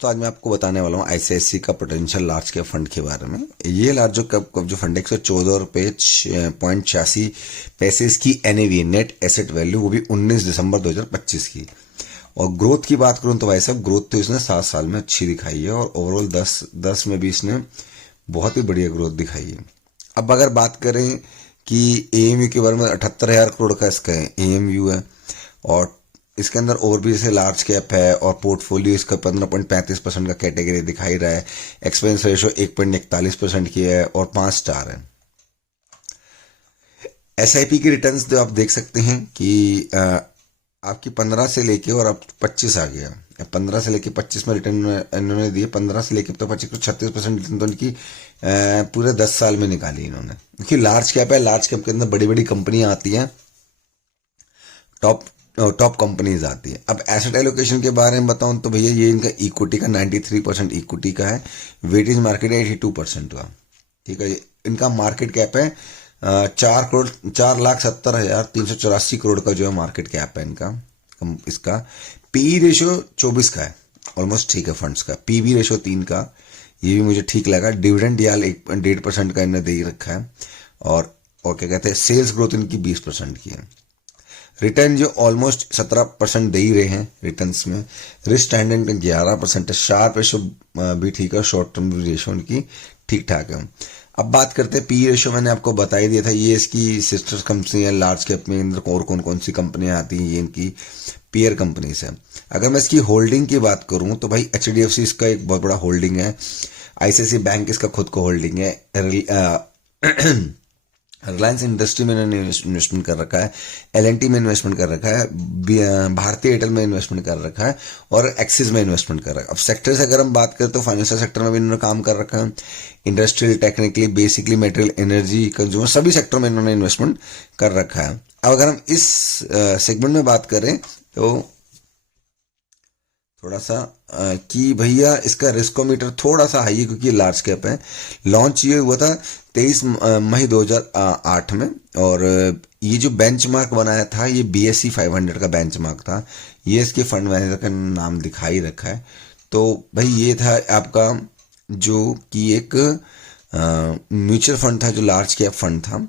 तो आज मैं आपको बताने वाला हूँ आईसीआईसीआई का पोटेंशियल लार्ज कैप फंड के बारे में। ये लार्ज कैप जो फंड है 114 रुपये 86 पैसे इसकी एनएवी नेट एसेट वैल्यू, वो भी 19 दिसंबर 2025 की। और ग्रोथ की बात करूँ तो भाई साहब ग्रोथ तो इसने 7 साल में अच्छी दिखाई है और ओवरऑल 10 में भी इसने बहुत ही बढ़िया ग्रोथ दिखाई है। अब अगर बात करें कि एएमयू के बारे में, 78,000 करोड़ का इसका एएमयू है और इसके अंदर और भी जैसे लार्ज कैप है और पोर्टफोलियो इसका 15.35% का कैटेगरी दिखाई रहा है। एक्सपेंस रेशो 1.41% की है और 5 स्टार है। एसआईपी की रिटर्न्स जो आप देख सकते हैं कि आपकी 15 से लेके और अब 25 आ गया। 15 से लेके 25 में रिटर्न इन्होंने दिए, 15 से लेके तो 25 को 36% रिटर्न तो इनकी पूरे 10 साल में निकाली इन्होंने। क्योंकि लार्ज कैप है, लार्ज कैप के अंदर बड़ी बड़ी कंपनियां आती हैं, टॉप कंपनीज आती है। अब एसेट एलोकेशन के बारे में बताऊं तो भैया ये इनका इक्विटी का 93% इक्विटी का है, वेटेज मार्केट है 82% का। ठीक है, इनका मार्केट कैप है 4,70,384 करोड़ का जो है मार्केट कैप है इनका। इसका पी रेशियो 24 का है, ऑलमोस्ट ठीक है फंड्स का। पीवी रेशियो 3 का, ये भी मुझे ठीक लगा। डिविडेंड याल 1.8% का इन्होंने दे रखा है और क्या कहते हैं सेल्स ग्रोथ इनकी 20% की है। रिटर्न जो ऑलमोस्ट 17% दे ही रहे हैं रिटर्न्स में। रिस्क स्टैंडर्ड 11% है। शार्प रेशो भी ठीक है, शॉर्ट टर्म रेशो उनकी ठीक ठाक है। अब बात करते हैं पी रेशो, मैंने आपको बता ही दिया था, ये इसकी सिस्टर कंपनी है लार्ज कैप में। इंदर और कौन कौन सी कंपनियां आती हैं, ये इनकी पीयर कंपनीज है। अगर मैं इसकी होल्डिंग की बात करूं तो भाई एचडीएफसी इसका एक बहुत बड़ा होल्डिंग है, आईसीआईसीआई बैंक इसका खुद को होल्डिंग है, रिलायंस इंडस्ट्री में इन्होंने इन्वेस्टमेंट कर रखा है, एलएनटी में इन्वेस्टमेंट कर रखा है, भारतीय एयरटेल में इन्वेस्टमेंट कर रखा है और एक्सिस में इन्वेस्टमेंट कर रखा है। अब सेक्टर से अगर हम बात करें तो फाइनेंशियल सेक्टर में भी इन्होंने काम कर रखा है, industrial, technically, basically, material, energy, consumer, सभी सेक्टर में इन्होंने इन्वेस्टमेंट कर रखा है। अब अगर हम इस सेगमेंट में बात करें तो थोड़ा सा कि भैया इसका रिस्कोमीटर थोड़ा सा हाई है क्योंकि लार्ज कैप है। लॉन्च ये हुआ था 23 मई 2008 में और ये जो बेंचमार्क बनाया था ये BSE 500 का बेंचमार्क था। ये इसके फंड मैनेजर का नाम दिखाई रखा है। तो भाई ये था आपका जो कि एक म्यूचुअल फंड था, जो लार्ज कैप फंड था,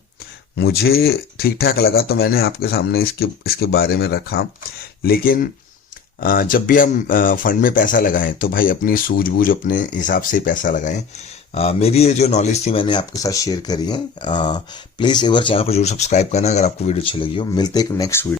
मुझे ठीक ठाक लगा तो मैंने आपके सामने इसके बारे में रखा। लेकिन जब भी हम फंड में पैसा लगाएं तो भाई अपनी सूझबूझ, अपने हिसाब से पैसा लगाएं। मेरी ये जो नॉलेज थी मैंने आपके साथ शेयर करी है। प्लीज़ एक बार चैनल को जरूर सब्सक्राइब करना अगर आपको वीडियो अच्छी लगी हो। मिलते हैं एक नेक्स्ट वीडियो।